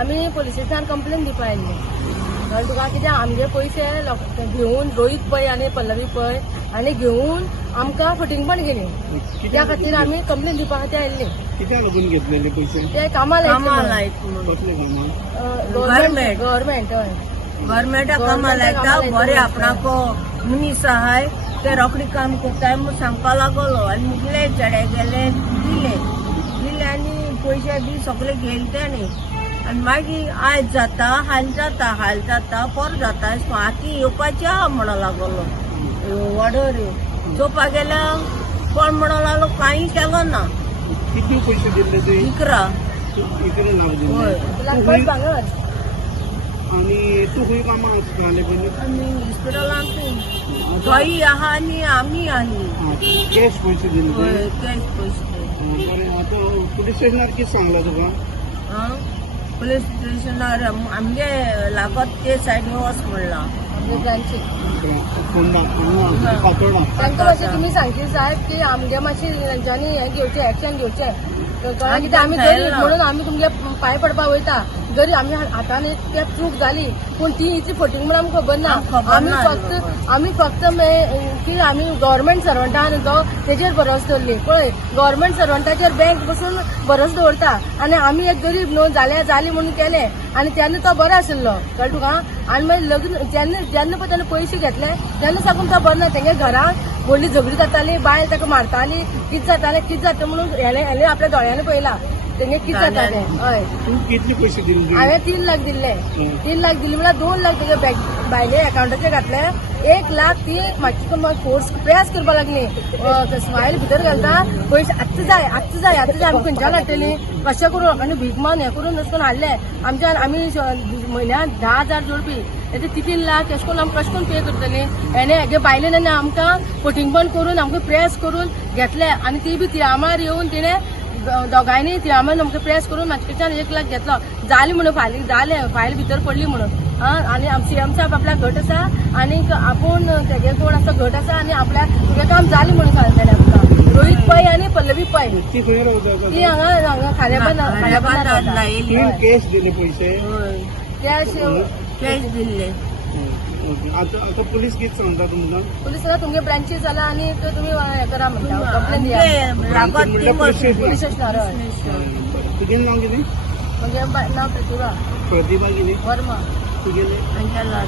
आम्ही पोलीस स्टेशनार कंप्लेन दिवपा आयिल्ले कारण तुका कित्याक आमगे पयशे घेवन रोहित पै आनी पल्लवी पै आनी घेवन आमकां फटींगपण गेली त्या खातीर आमी कंप्लेन दिवपा खातीर आयिल्ले. कित्याक लागून घेतलेले पयशे? ते कामां कसले कामां? गव्हर्मेंट हय गव्हर्मेंटा कामां लायता बरे आपणाको मनीस आहाय ते रोखडी काम करताय म्हूण सांगपा लागलो आनी मुगले चेडे गेले दिले आनी पयशे बी सगळे घेयले तेणी आनी मागीर आयज जाता हाल जाता पर जाता आती येवपाचे आहा म्हणो लागलो ऑर्डर चोवपा गेल्या कोण म्हणो लागलो कांय केलो ना. किती पयशे दिले ते? 11 लाख दिले. आणि तू खंय कामां आसताले पयलीं? आमी हॉस्पिटलांत थंय आहा आनी आमी आनी कॅश पयशे दिले? कॅश पयशे. बरें, आतां पुलीस स्टेशनार कितें सांगला तुका? पुलीस स्टेशनार आमगे लागत ते सायडीन वच म्हणला तांकां मातशें तुमी सांगची साहेब की आमगे मातशें तांच्यांनी हें घेवचें एक्शन घेवचें कित्याक आमी गरीब म्हणून आमी तुमगे पांय पडपाक वयता जरी आमी हातान एक तेप चूक जाली पूण ती इतली फटींग म्हणून आमकां खबर ना. आमी फक्त की आमी गव्हर्मेंट सर्वंटान जो तेजेर भरोस दवरली पळय गव्हर्मेंट सर्वंटाचेर बँक बसून भरोस दवरता आनी आमी एक गरीब न्हू जाली म्हणून केलें आनी तेन्ना तो बरो आशिल्लो कळ्ळें तुका. आनी मागीर लग्न जेन्ना पळय ताणें पयशे घेतले तेन्ना साकून तो बरो ना तेंगे घरांत व्हडली झगडी जाताली बायल ताका मारताली कितें जाता म्हणून हेले आपल्या दोळ्यांनी पळयला तेंगे कितें जाता तें. हय कितले पयशे दिले? हांवें 3 लाख दिल्ले 3 लाख दिले म्हळ्यार 2 लाख तेजे बायले अकाउंटाचेर घातले 1 लाख ती मातशी फोर्स प्रेस करपा लागली स्मायल भितर घालता पयशे आत्तां जाय आमी खंयच्यान हाडटली कशें करून आनी भिकमान हें करून अशें करून हाडले आमच्यान आमी म्हयन्याक 10,000 जोडपी ते 3 लाख अशें करून आमी कशें करून पे करतली. हेगे बायलेन आमकां फटींगपण करून आमकां प्रेस करून घेतले आनी ती बी तिळामार येवन तिणें दोगांयनी तिळामार आमकां प्रेस करून म्हाजेच्यान 1 लाख घेतलो जाली म्हणून फायल भितर पडली म्हणून आनी सीएम साहेब आपल्या घट आसा आनी आपूण तेगे कोण आसा घट आसा आनी आपल्या तुगे काम जाली म्हणून सांगताले आमकां रोहित पै आनी पल्लवी पै ती हांगा खाल्याबान कॅश दिले पयशे? कॅश दिल्ले. आता पुलीस कितें सांगता तुमकां? पुलीस तुमगे ब्रांचीस जाला आनी तुमी हें करा म्हणटा कंप्लेन दिया पुलीस स्टेशनार. तुजें नांव कितें? म्हजें नांव प्रतिभा प्रतिभा कितें वर्मा. तुगेलें? अंजला